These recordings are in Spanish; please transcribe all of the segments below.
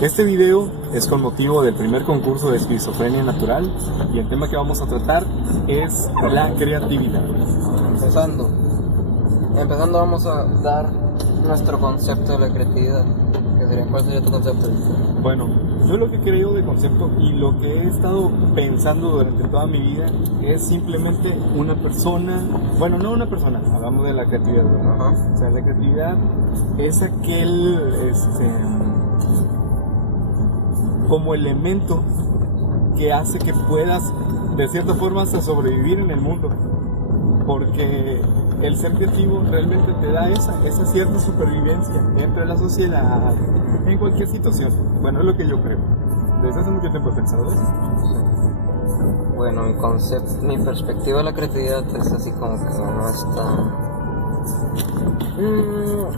Este video es con motivo del primer concurso de esquizofrenia natural y el tema que vamos a tratar es la creatividad. Empezando vamos a dar nuestro concepto de la creatividad. ¿Cuál sería tu concepto? Bueno, yo lo que creo de concepto y lo que he estado pensando durante toda mi vida es simplemente una persona, bueno, no una persona, hablamos de la creatividad, ¿verdad? O sea, la creatividad es aquel, como elemento que hace que puedas, de cierta forma, hasta sobrevivir en el mundo, porque el ser creativo realmente te da esa cierta supervivencia entre la sociedad, en cualquier situación. Bueno, es lo que yo creo. Desde hace mucho tiempo he pensado eso. Bueno, mi perspectiva de la creatividad es así como que no está...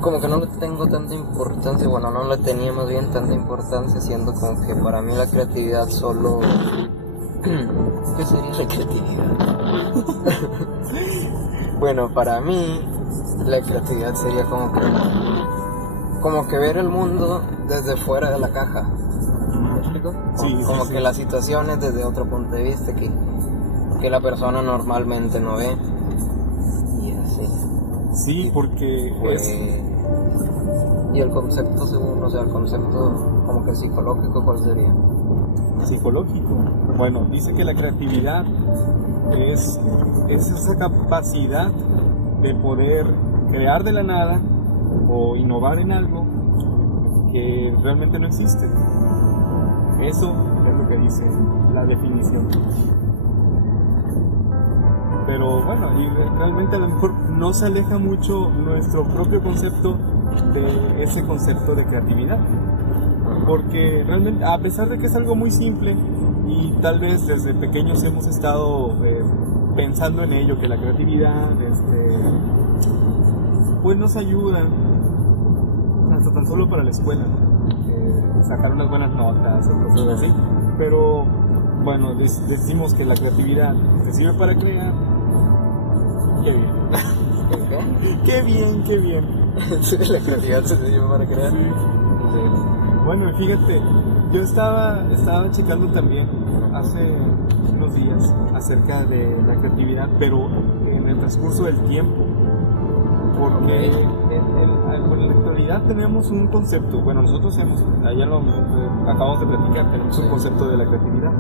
como que no le tengo tanta importancia, bueno, no le tenía más bien tanta importancia, siendo como que para mí la creatividad solo... ¿Qué sería la creatividad? Bueno, para mí la creatividad sería como que ver el mundo desde fuera de la caja. ¿Me explico? Sí, como que las situaciones desde otro punto de vista que la persona normalmente no ve. Y así. Sí, porque Y el concepto según, el concepto como que psicológico, ¿cuál sería? Psicológico. Bueno, dice que la creatividad es esa capacidad de poder crear de la nada o innovar en algo que realmente no existe. Eso es lo que dice la definición. Pero bueno, y realmente a lo mejor no se aleja mucho nuestro propio concepto de ese concepto de creatividad. Porque realmente, a pesar de que es algo muy simple y tal vez desde pequeños hemos estado pensando en ello, que la creatividad pues nos ayuda hasta tan solo para la escuela, sacar unas buenas notas o cosas así, pero bueno, decimos que la creatividad te sirve para crear. Qué bien. ¿Qué? Qué bien. La creatividad se te sirve para crear. Sí. Bueno, fíjate, yo estaba checando también hace unos días acerca de la creatividad, pero en el transcurso del tiempo, porque en la actualidad tenemos un concepto, bueno, nosotros allá lo acabamos de platicar, tenemos un concepto de la creatividad,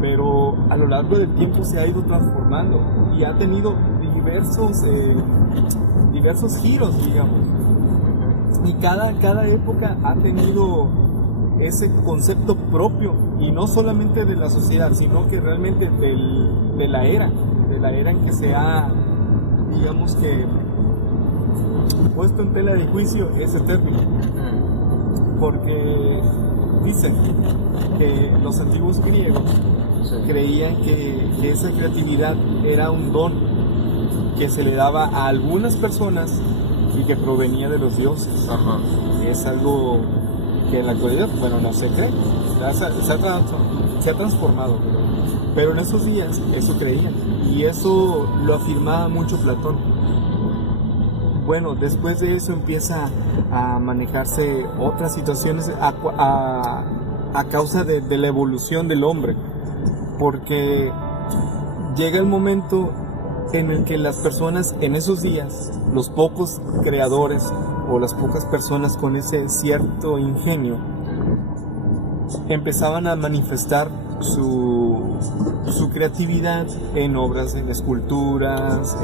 pero a lo largo del tiempo se ha ido transformando y ha tenido diversos giros, digamos. Y cada época ha tenido ese concepto propio, y no solamente de la sociedad, sino que realmente de la era en que se ha, digamos que, puesto en tela de juicio ese término. Porque dicen que los antiguos griegos creían que esa creatividad era un don que se le daba a algunas personas y que provenía de los dioses. Ajá. Es algo que en la actualidad, bueno, no se cree, se ha transformado, pero en esos días eso creían, y eso lo afirmaba mucho Platón. Bueno, después de eso empieza a manejarse otras situaciones a causa de la evolución del hombre, porque llega el momento en el que las personas en esos días, los pocos creadores o las pocas personas con ese cierto ingenio, empezaban a manifestar su creatividad en obras, en esculturas,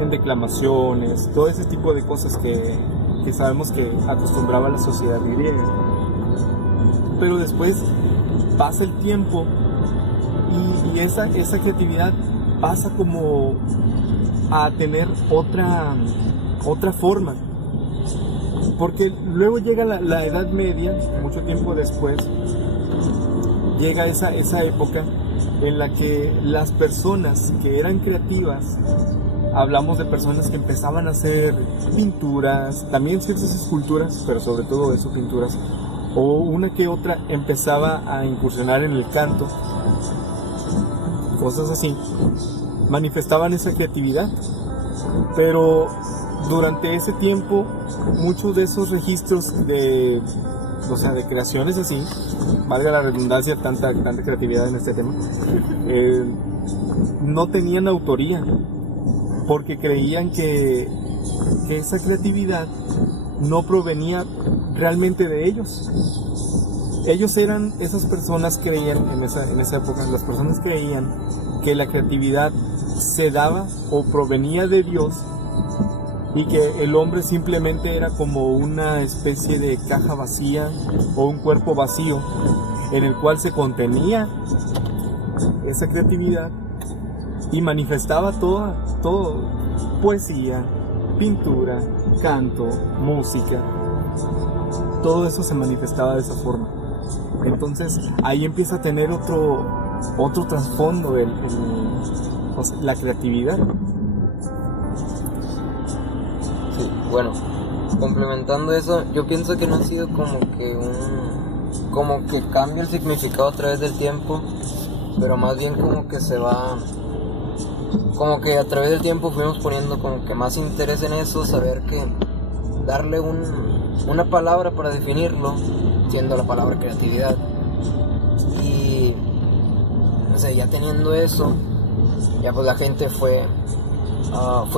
en declamaciones, todo ese tipo de cosas que sabemos que acostumbraba la sociedad griega. Pero después pasa el tiempo y esa creatividad pasa como a tener otra forma, porque luego llega la Edad Media, mucho tiempo después llega esa época en la que las personas que eran creativas, hablamos de personas que empezaban a hacer pinturas, también ciertas esculturas, pero sobre todo eso, pinturas, o una que otra empezaba a incursionar en el canto, cosas así, manifestaban esa creatividad. Pero durante ese tiempo muchos de esos registros de o sea, de creaciones así, valga la redundancia, tanta creatividad en este tema, no tenían autoría, porque creían que esa creatividad no provenía realmente de ellos. Ellos eran esas personas, creían en esa época, las personas creían que la creatividad se daba o provenía de Dios, y que el hombre simplemente era como una especie de caja vacía o un cuerpo vacío en el cual se contenía esa creatividad y manifestaba todo, poesía, pintura, canto, música, todo eso se manifestaba de esa forma. Entonces ahí empieza a tener otro trasfondo o sea, la creatividad. Sí, bueno, complementando eso, yo pienso que no ha sido como que cambia el significado a través del tiempo, pero más bien como que se va, como que a través del tiempo fuimos poniendo como que más interés en eso, saber que darle una palabra para definirlo, siendo la palabra creatividad. Y o sea, ya teniendo eso, ya pues la gente fue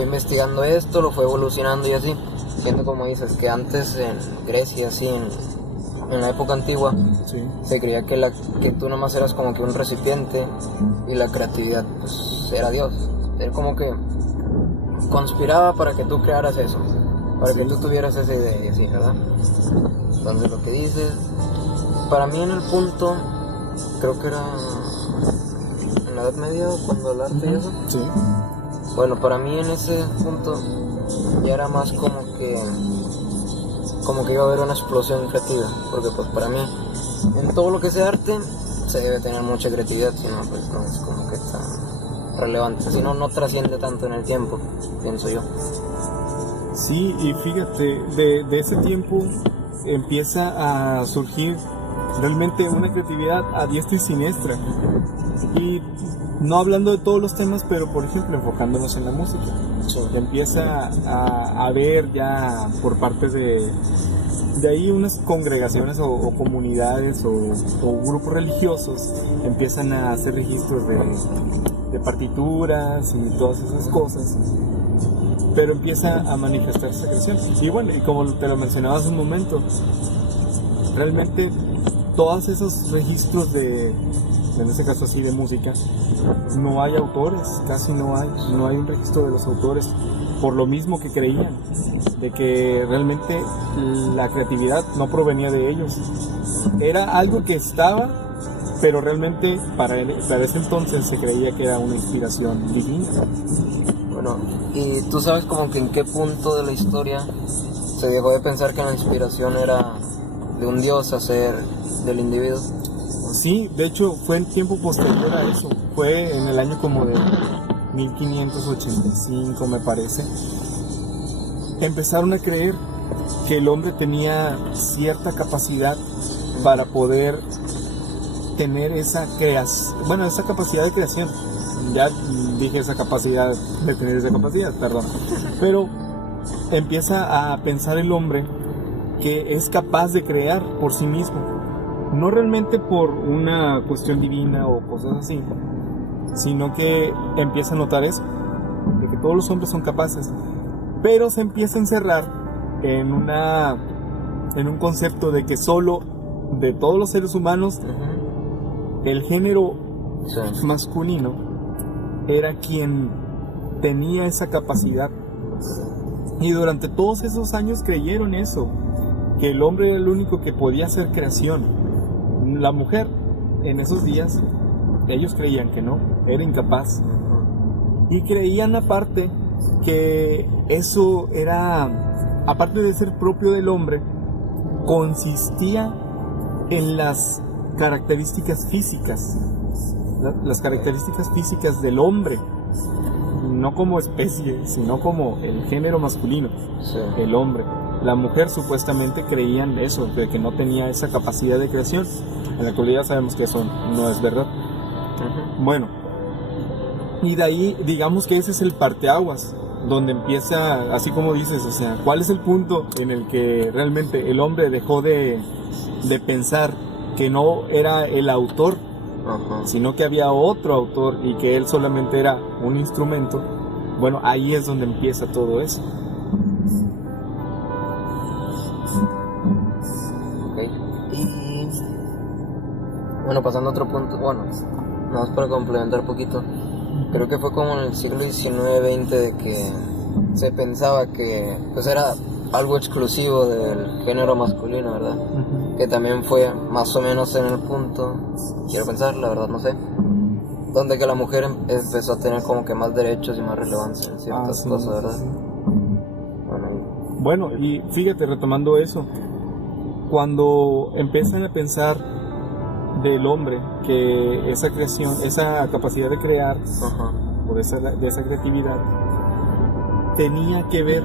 investigando esto, lo fue evolucionando y así, siendo como dices que antes en Grecia, así en la época antigua, Sí. se creía que tú nomás eras como que un recipiente y la creatividad pues era Dios. Él como que conspiraba para que tú crearas eso, para que tú tuvieras esa idea y así, ¿verdad? Entonces lo que dices, para mí en el punto, creo que era en la Edad Media cuando el arte y eso. Sí. Bueno, para mí en ese punto ya era más como que iba a haber una explosión creativa, porque pues para mí en todo lo que sea arte se debe tener mucha creatividad, si no pues no es como que tan relevante, si no trasciende tanto en el tiempo, pienso yo. Sí, y fíjate, de ese tiempo empieza a surgir realmente una creatividad a diestra y siniestra. Y no hablando de todos los temas, pero por ejemplo enfocándonos en la música. Sí. Empieza a haber ya por parte de ahí unas congregaciones o comunidades o grupos religiosos empiezan a hacer registros de partituras y todas esas cosas, pero empieza a manifestarse esa creación. Y bueno, y como te lo mencionaba hace un momento, realmente todos esos registros en este caso así de música, no hay autores, casi no hay un registro de los autores, por lo mismo que creían, de que realmente la creatividad no provenía de ellos, era algo que estaba, pero realmente para ese entonces se creía que era una inspiración divina. Bueno, y tú sabes como que en qué punto de la historia se dejó de pensar que la inspiración era de un dios a ser del individuo. Sí, de hecho fue en tiempo posterior a eso, fue en el año como de 1585 me parece. Empezaron a creer que el hombre tenía cierta capacidad para poder tener esa capacidad de creación. Ya dije esa capacidad de tener esa capacidad, perdón. Pero empieza a pensar el hombre que es capaz de crear por sí mismo. No realmente por una cuestión divina o cosas así, sino que empieza a notar eso, de que todos los hombres son capaces, pero se empieza a encerrar en un concepto de que solo de todos los seres humanos, el género masculino era quien tenía esa capacidad. Y durante todos esos años creyeron eso, que el hombre era el único que podía hacer creación. La mujer, en esos días, ellos creían que no, era incapaz. Y creían aparte que eso era, aparte de ser propio del hombre, consistía en las características físicas, las características físicas del hombre, no como especie, sino como el género masculino, el hombre. La mujer supuestamente creían eso, de que no tenía esa capacidad de creación. En la actualidad sabemos que eso no es verdad. Bueno, y de ahí digamos que ese es el parteaguas, donde empieza, así como dices, o sea, ¿cuál es el punto en el que realmente el hombre dejó de de pensar que no era el autor, Ajá. sino que había otro autor y que él solamente era un instrumento, bueno, ahí es donde empieza todo eso. Ok. Y bueno, pasando a otro punto, bueno, nada más para complementar un poquito, creo que fue como en el siglo XIX-XX de que se pensaba que pues era algo exclusivo del género masculino, ¿verdad? Que también fue más o menos en el punto, quiero pensar, la verdad no sé, donde que la mujer empezó a tener como que más derechos y más relevancia en ciertas cosas, ¿verdad? Sí. Bueno, Bueno, y fíjate, retomando eso, cuando empiezan a pensar del hombre que esa creación, esa capacidad de crear, ajá. o de esa creatividad, tenía que ver,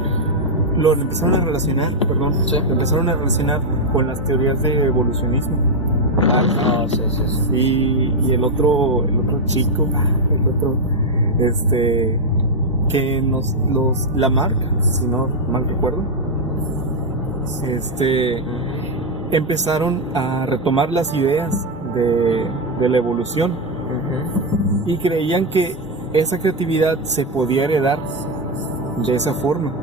lo empezaron a relacionar con las teorías de evolucionismo. Sí. Y el otro chico, que Lamarck, si no mal recuerdo, empezaron a retomar las ideas de la evolución, y creían que esa creatividad se podía heredar de esa forma.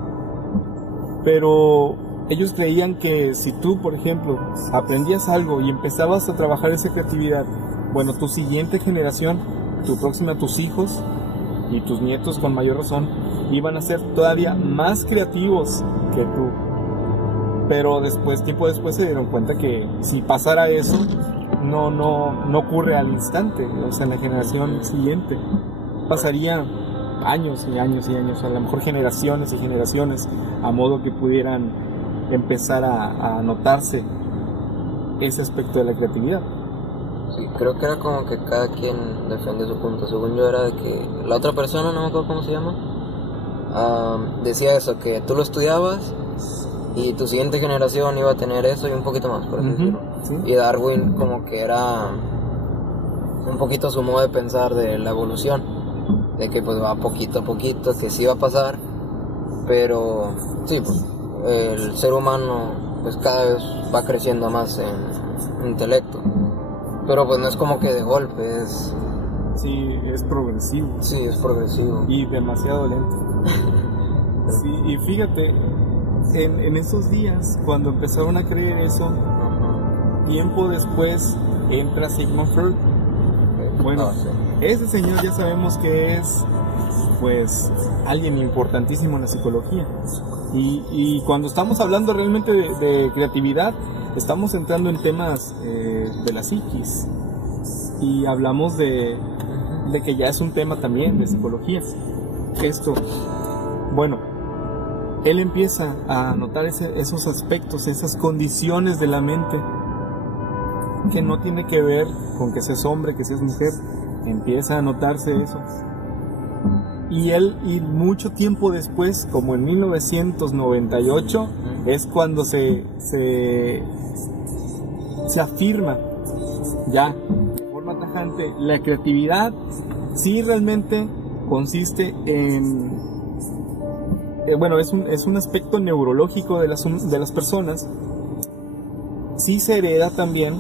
Pero ellos creían que si tú, por ejemplo, aprendías algo y empezabas a trabajar esa creatividad, bueno, tu siguiente generación, tus hijos y tus nietos con mayor razón, iban a ser todavía más creativos que tú. Pero tiempo después se dieron cuenta que si pasara eso, no ocurre al instante, o sea, en la generación siguiente pasaría años y años y años, a lo mejor generaciones y generaciones, a modo que pudieran empezar a notarse ese aspecto de la creatividad. Sí, creo que era como que cada quien defiende su punto. Según yo era de que la otra persona, no me acuerdo cómo se llama, decía eso, que tú lo estudiabas y tu siguiente generación iba a tener eso y un poquito más, por así decirlo. Sí. Y Darwin como que era un poquito su modo de pensar de la evolución, de que pues va poquito a poquito, que sí va a pasar, pero sí, pues el ser humano pues cada vez va creciendo más en intelecto, pero pues no es como que de golpe, es... Sí, es progresivo. Sí, es progresivo. Y demasiado lento. Sí, y fíjate, en esos días, cuando empezaron a creer eso, tiempo después entra Sigmund Freud. Bueno, sí. Ese señor ya sabemos que es, pues, alguien importantísimo en la psicología. Y cuando estamos hablando realmente de creatividad, estamos entrando en temas de la psiquis. Y hablamos de que ya es un tema también de psicología. Bueno, él empieza a notar esos aspectos, esas condiciones de la mente, que no tiene que ver con que seas hombre, que seas mujer. Empieza a notarse eso. Y mucho tiempo después, como en 1998, es cuando se afirma ya de forma tajante: la creatividad sí realmente consiste en... es un aspecto neurológico de las personas. Sí se hereda también,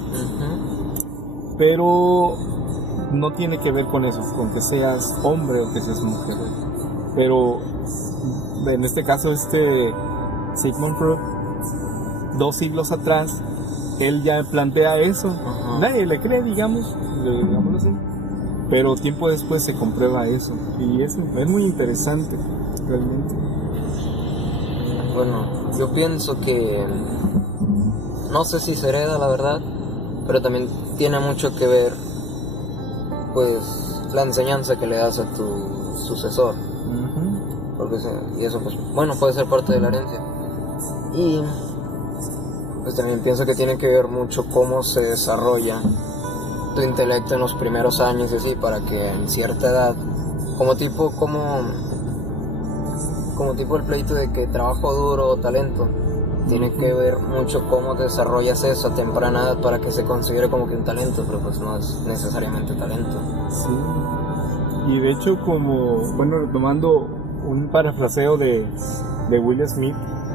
pero no tiene que ver con eso, con que seas hombre o que seas mujer. Pero en este caso, Sigmund Freud, 2 siglos atrás, él ya plantea eso. Nadie le cree, digámoslo así, pero tiempo después se comprueba eso, y es muy interesante realmente. Bueno, yo pienso que no sé si se hereda, la verdad, pero también tiene mucho que ver pues la enseñanza que le das a tu sucesor, porque y eso pues bueno, puede ser parte de la herencia. Y pues también pienso que tiene que ver mucho cómo se desarrolla tu intelecto en los primeros años y así, para que en cierta edad, como tipo el pleito de que trabajo duro o talento, tiene que ver mucho cómo desarrollas eso a temprana edad para que se considere como que un talento, pero pues no es necesariamente talento. Sí. Y de hecho, retomando un parafraseo de Will Smith,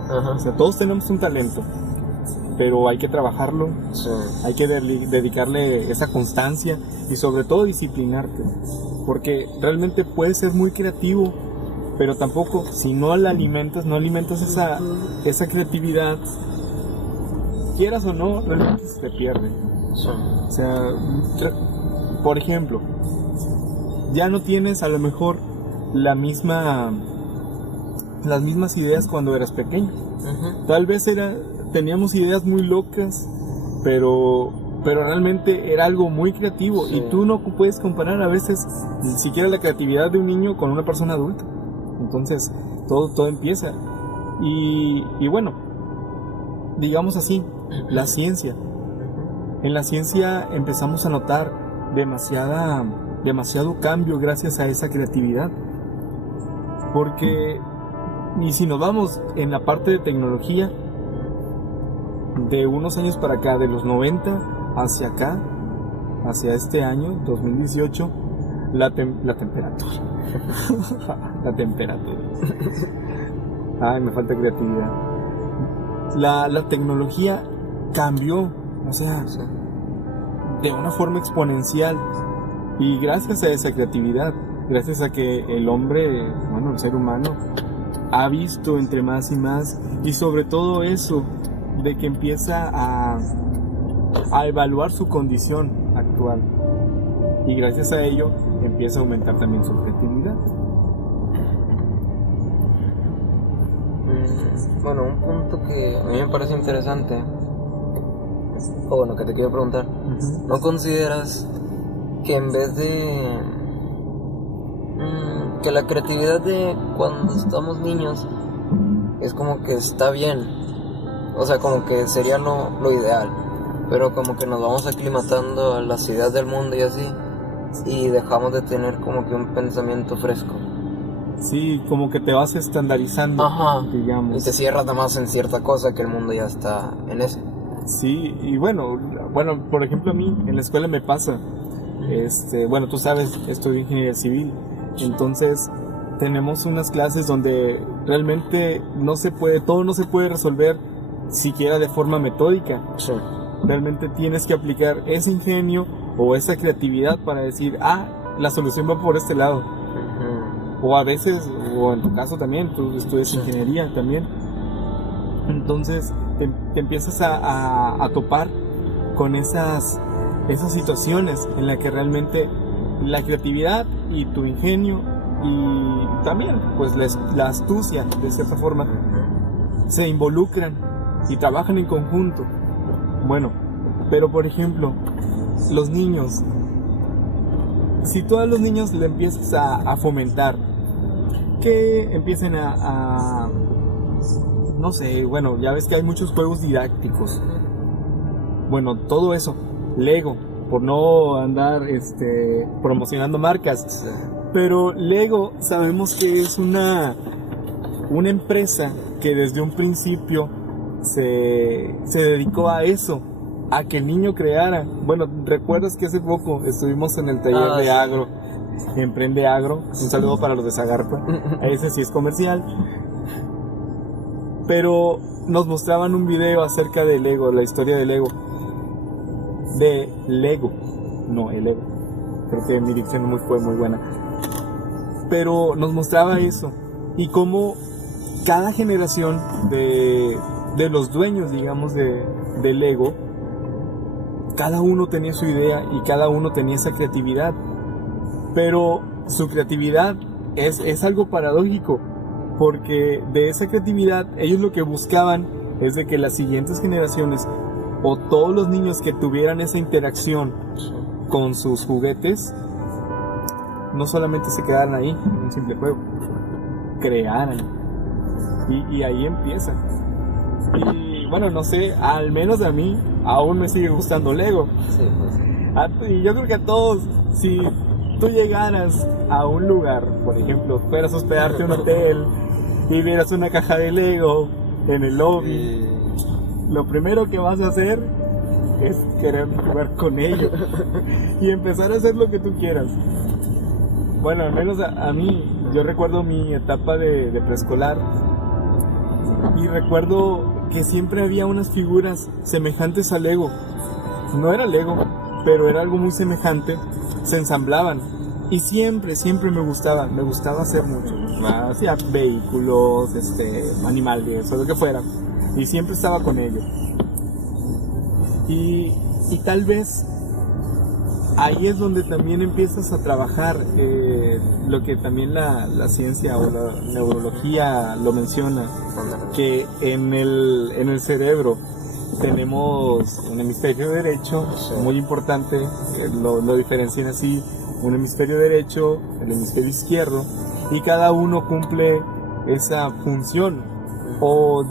o sea, todos tenemos un talento, pero hay que trabajarlo, Sí. hay que dedicarle esa constancia y sobre todo disciplinarte, porque realmente puedes ser muy creativo, pero tampoco, si no la alimentas, esa creatividad, quieras o no, realmente se te pierde. Sí. O sea, por ejemplo, ya no tienes a lo mejor las mismas ideas cuando eras pequeño. Tal vez teníamos ideas muy locas, pero realmente era algo muy creativo. Sí. Y tú no puedes comparar a veces ni siquiera la creatividad de un niño con una persona adulta. Entonces todo empieza. Y bueno, digamos así, la ciencia. En la ciencia empezamos a notar demasiado cambio gracias a esa creatividad. Porque, y si nos vamos en la parte de tecnología, de unos años para acá, de los 90 hacia acá, hacia este año, 2018, la temperatura. La temperatura. Ay, me falta creatividad. La tecnología cambió, o sea, Sí. de una forma exponencial. Y gracias a esa creatividad, gracias a que el hombre, bueno, el ser humano, ha visto entre más y más, y sobre todo eso, de que empieza a evaluar su condición actual. Y gracias a ello, empieza a aumentar también su creatividad. Bueno, un punto que a mí me parece interesante, o bueno, que te quiero preguntar, ¿no consideras que en vez de que la creatividad de cuando estamos niños es como que está bien, o sea, como que sería lo ideal, pero como que nos vamos aclimatando a las ideas del mundo y así, y dejamos de tener como que un pensamiento fresco? Sí, como que te vas estandarizando, Ajá. digamos. Y te cierras nada más en cierta cosa que el mundo ya está en ese. Sí, y bueno, por ejemplo a mí en la escuela me pasa, bueno, tú sabes, estudio ingeniería civil, entonces tenemos unas clases donde realmente todo no se puede resolver siquiera de forma metódica. Sí. Realmente tienes que aplicar ese ingenio o esa creatividad para decir, la solución va por este lado. O a veces, o en tu caso también, tú estudias ingeniería también. Entonces te empiezas a topar con esas situaciones en las que realmente la creatividad y tu ingenio y también pues la astucia de cierta forma se involucran y trabajan en conjunto. Bueno, pero por ejemplo, los niños, si tú a los niños le empiezas a fomentar que empiecen no sé, bueno, ya ves que hay muchos juegos didácticos. Bueno, todo eso, Lego, por no andar promocionando marcas, Sí. pero Lego sabemos que es una empresa que desde un principio se dedicó a eso, a que el niño creara. Bueno, recuerdas que hace poco estuvimos en el taller de sí. agro, Emprende Agro, un saludo para los de Zagarpa, ese sí es comercial, pero nos mostraban un video acerca de Lego, la historia de Lego, no el Lego, creo que mi dicción fue muy buena, pero nos mostraba eso, y cómo cada generación de los dueños, digamos, de Lego, cada uno tenía su idea y cada uno tenía esa creatividad, pero su creatividad es algo paradójico, porque de esa creatividad ellos lo que buscaban es de que las siguientes generaciones o todos los niños que tuvieran esa interacción con sus juguetes no solamente se quedaran ahí en un simple juego, crearan, y ahí empieza. Y bueno, no sé, al menos a mí aún me sigue gustando Lego. Sí, pues. Y yo creo que a todos, si tú llegaras a un lugar, por ejemplo, fueras a hospedarte en un hotel y vieras una caja de Lego en el lobby, lo primero que vas a hacer es querer jugar con ello y empezar a hacer lo que tú quieras. Bueno, al menos a mí, yo recuerdo mi etapa de preescolar y recuerdo que siempre había unas figuras semejantes al Lego. No era Lego, pero era algo muy semejante. Se ensamblaban. Y siempre me gustaba hacer mucho. Hacía vehículos, animales, o lo que fuera. Y siempre estaba con ello. Y tal vez ahí es donde también empiezas a trabajar lo que también la ciencia o la neurología lo menciona, que en el cerebro tenemos un hemisferio derecho, muy importante, lo diferencian así, un hemisferio derecho, el hemisferio izquierdo, y cada uno cumple esa función o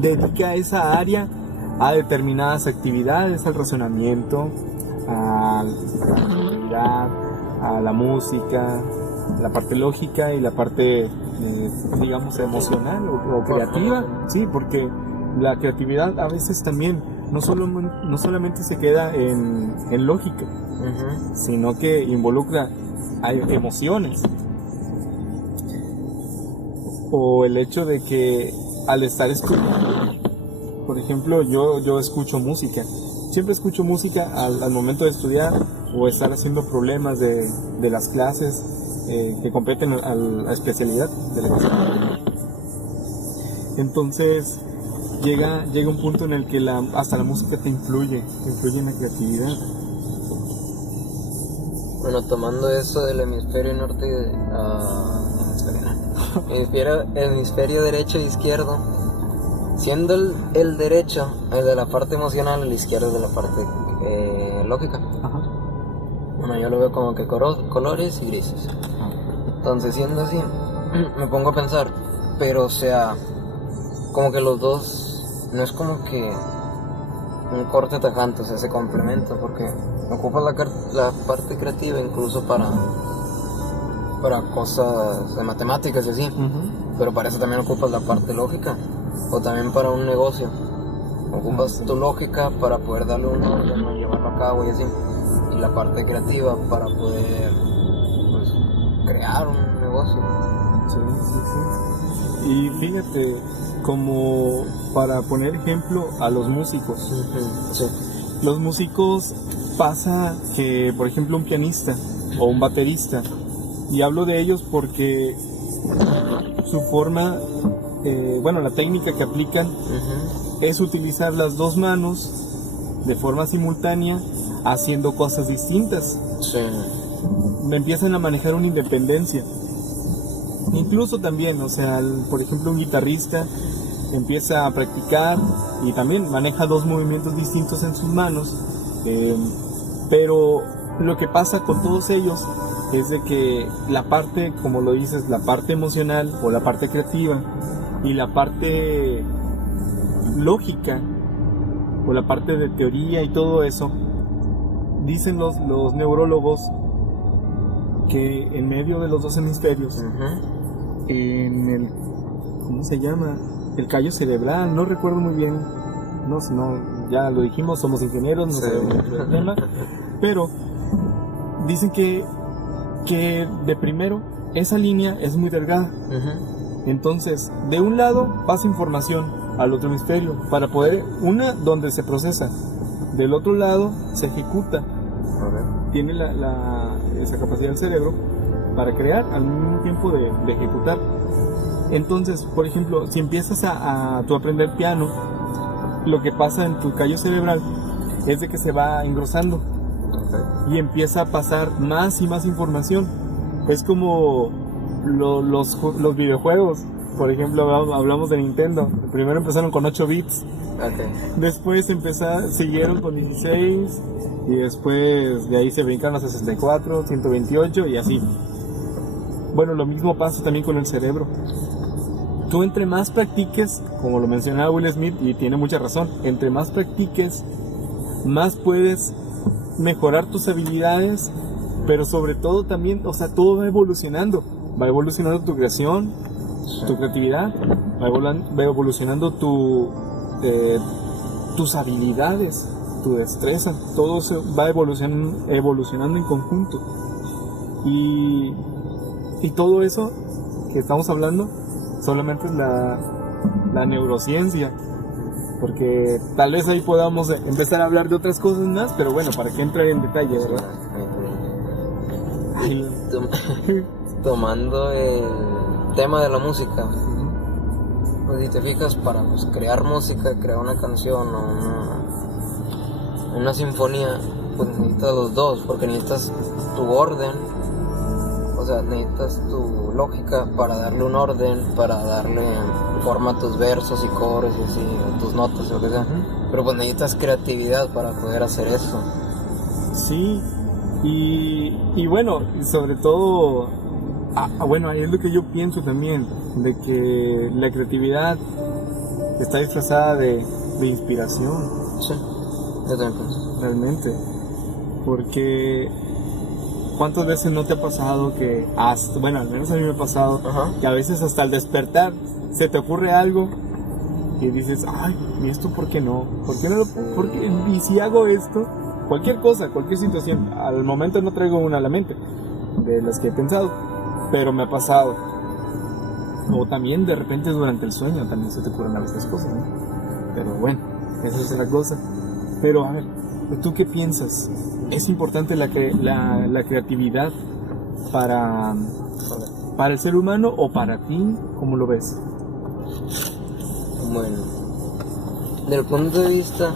dedica esa área a determinadas actividades, al razonamiento, a la creatividad, a la música, la parte lógica y la parte, digamos, emocional o creativa. Sí, porque la creatividad a veces también no solamente se queda en lógica, sino que involucra emociones. O el hecho de que al estar estudiando, por ejemplo, yo escucho música. Siempre escucho música al momento de estudiar o estar haciendo problemas de las clases que competen a la especialidad de la clase. Entonces llega un punto en el que hasta la música te influye en la creatividad. Bueno, tomando eso del hemisferio norte, hemisferio derecho e izquierdo, siendo el derecho el de la parte emocional, el izquierdo de la parte lógica. Ajá. Bueno, yo lo veo como que colores y grises. Entonces, siendo así, me pongo a pensar, pero o sea, como que los dos no es como que un corte tajante, o sea, se complementan, porque ocupas la parte creativa incluso para cosas de matemáticas y así, pero para eso también ocupas la parte lógica. O también para un negocio, ocupas tu lógica para poder darle un orden o llevarlo a cabo y así, y la parte creativa para poder, pues, crear un negocio. Sí. Y fíjate, como para poner ejemplo a los músicos. Sí. Los músicos pasa que, por ejemplo, un pianista o un baterista, y hablo de ellos porque su forma, la técnica que aplican es utilizar las dos manos de forma simultánea haciendo cosas distintas. Sí. Empiezan a manejar una independencia. Incluso también, o sea, por ejemplo, un guitarrista empieza a practicar y también maneja dos movimientos distintos en sus manos, pero lo que pasa con todos ellos es de que la parte, como lo dices, la parte emocional o la parte creativa y la parte lógica o la parte de teoría y todo eso, dicen los neurólogos que en medio de los dos hemisferios, en el, ¿cómo se llama? El callo cerebral, no recuerdo muy bien, no, ya lo dijimos, somos ingenieros, no sabemos el tema, pero dicen que de primero esa línea es muy delgada. Entonces, de un lado pasa información al otro hemisferio para poder, donde se procesa, del otro lado se ejecuta. Tiene esa capacidad del cerebro para crear al mismo tiempo de ejecutar. Entonces, por ejemplo, si empiezas a aprender piano, lo que pasa en tu callo cerebral es de que se va engrosando y empieza a pasar más y más información. Es como los videojuegos. Por ejemplo, hablamos de Nintendo. Primero empezaron con 8 bits. Después siguieron con 16. Y después de ahí se brincaron a 64, 128 y así. Bueno, lo mismo pasa también con el cerebro. Tú entre más practiques, como lo mencionaba Will Smith, y tiene mucha razón, entre más practiques, más puedes mejorar tus habilidades, pero sobre todo también, o sea, todo va evolucionando tu creación, tu creatividad, va evolucionando tus habilidades, tu destreza, todo se va evolucionando en conjunto. Y todo eso que estamos hablando solamente es la neurociencia, porque tal vez ahí podamos empezar a hablar de otras cosas más, pero bueno, para que entre en detalle, ¿verdad? Tomando el tema de la música, pues si te fijas, para crear música, crear una canción o una sinfonía, pues necesitas los dos, porque necesitas tu orden, o sea, necesitas tu lógica para darle un orden, para darle forma a tus versos y coros y así, a tus notas o lo que sea. Pero pues necesitas creatividad para poder hacer eso. Sí, y bueno, sobre todo, bueno, ahí es lo que yo pienso también, de que la creatividad está disfrazada de inspiración. Sí, yo también pienso. Realmente, porque ¿cuántas veces no te ha pasado que, bueno, al menos a mí me ha pasado, que a veces hasta al despertar se te ocurre algo y dices, ay, ¿y esto por qué no? ¿Por qué no y si hago esto? Cualquier cosa, cualquier situación, al momento no traigo una a la mente de las que he pensado, pero me ha pasado. O también de repente durante el sueño también se te ocurren a veces cosas, ¿no? Pero bueno, esa es otra cosa. Pero a ver, ¿tú qué piensas? ¿Es importante la creatividad para el ser humano o para ti? ¿Cómo lo ves? Bueno, del punto de vista,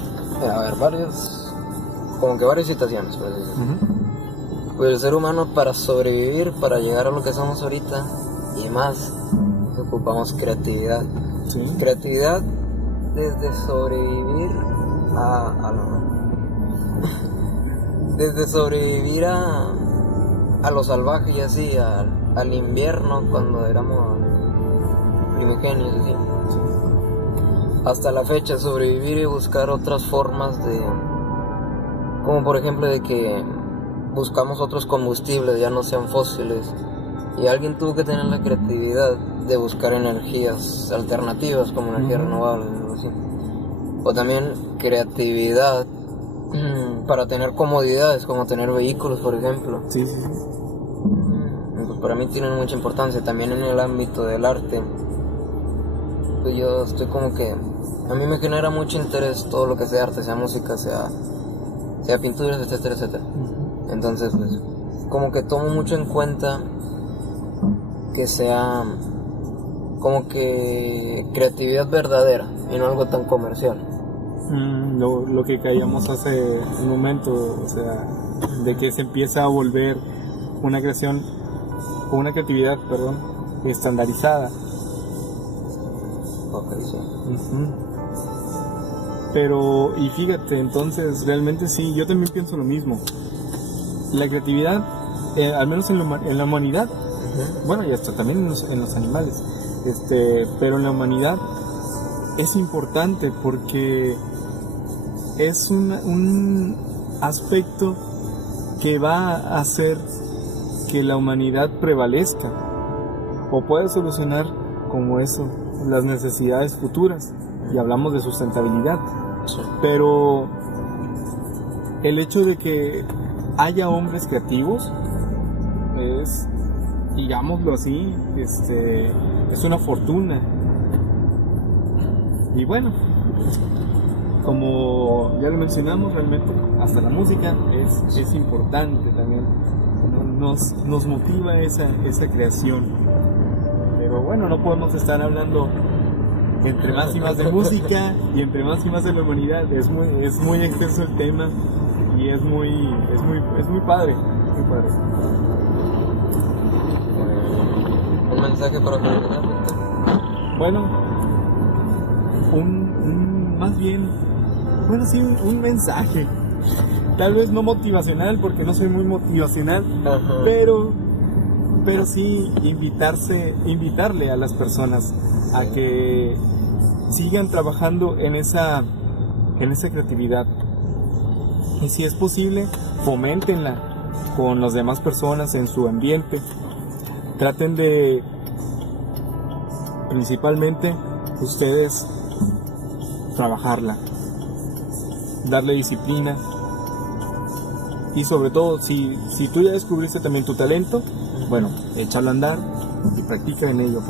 a ver, varias situaciones, pues. Pues el ser humano, para sobrevivir, para llegar a lo que somos ahorita y más, ocupamos creatividad. ¿Sí? Creatividad desde sobrevivir desde sobrevivir a lo salvaje y así, al invierno cuando éramos primigenios, así. Hasta la fecha, sobrevivir y buscar otras formas como por ejemplo de que buscamos otros combustibles, ya no sean fósiles, y alguien tuvo que tener la creatividad de buscar energías alternativas como energías renovables, así. O también creatividad para tener comodidades, como tener vehículos, por ejemplo. Sí. Pues para mí tienen mucha importancia. También en el ámbito del arte, pues yo estoy como que, a mí me genera mucho interés todo lo que sea arte, sea música, sea pinturas, etcétera, etcétera. Entonces, pues, como que tomo mucho en cuenta que sea como que creatividad verdadera y no algo tan comercial. Lo que caíamos hace un momento, o sea, de que se empieza a volver una creación, o una creatividad, perdón, estandarizada. Okay, sí. Pero, y fíjate, entonces, realmente sí, yo también pienso lo mismo. La creatividad, al menos en la humanidad, bueno, y hasta también en los animales, pero en la humanidad es importante porque es un aspecto que va a hacer que la humanidad prevalezca o pueda solucionar como eso las necesidades futuras, y hablamos de sustentabilidad. Sí. Pero el hecho de que haya hombres creativos es, digámoslo así, es una fortuna. Y bueno, como ya lo mencionamos, realmente hasta la música es importante también, nos motiva esa creación. Pero bueno, no podemos estar hablando entre más y más de música y entre más y más de la humanidad. Es muy extenso el tema y es muy padre, muy padre. ¿Un mensaje para terminar? Bueno, más bien, bueno, sí, un mensaje. Tal vez no motivacional, porque no soy muy motivacional, pero sí invitarle a las personas a que sigan trabajando en esa creatividad. Y si es posible, foméntenla con las demás personas en su ambiente. Traten de, principalmente, ustedes trabajarla, darle disciplina, y sobre todo, si tú ya descubriste también tu talento, bueno, échalo a andar y practica en ello.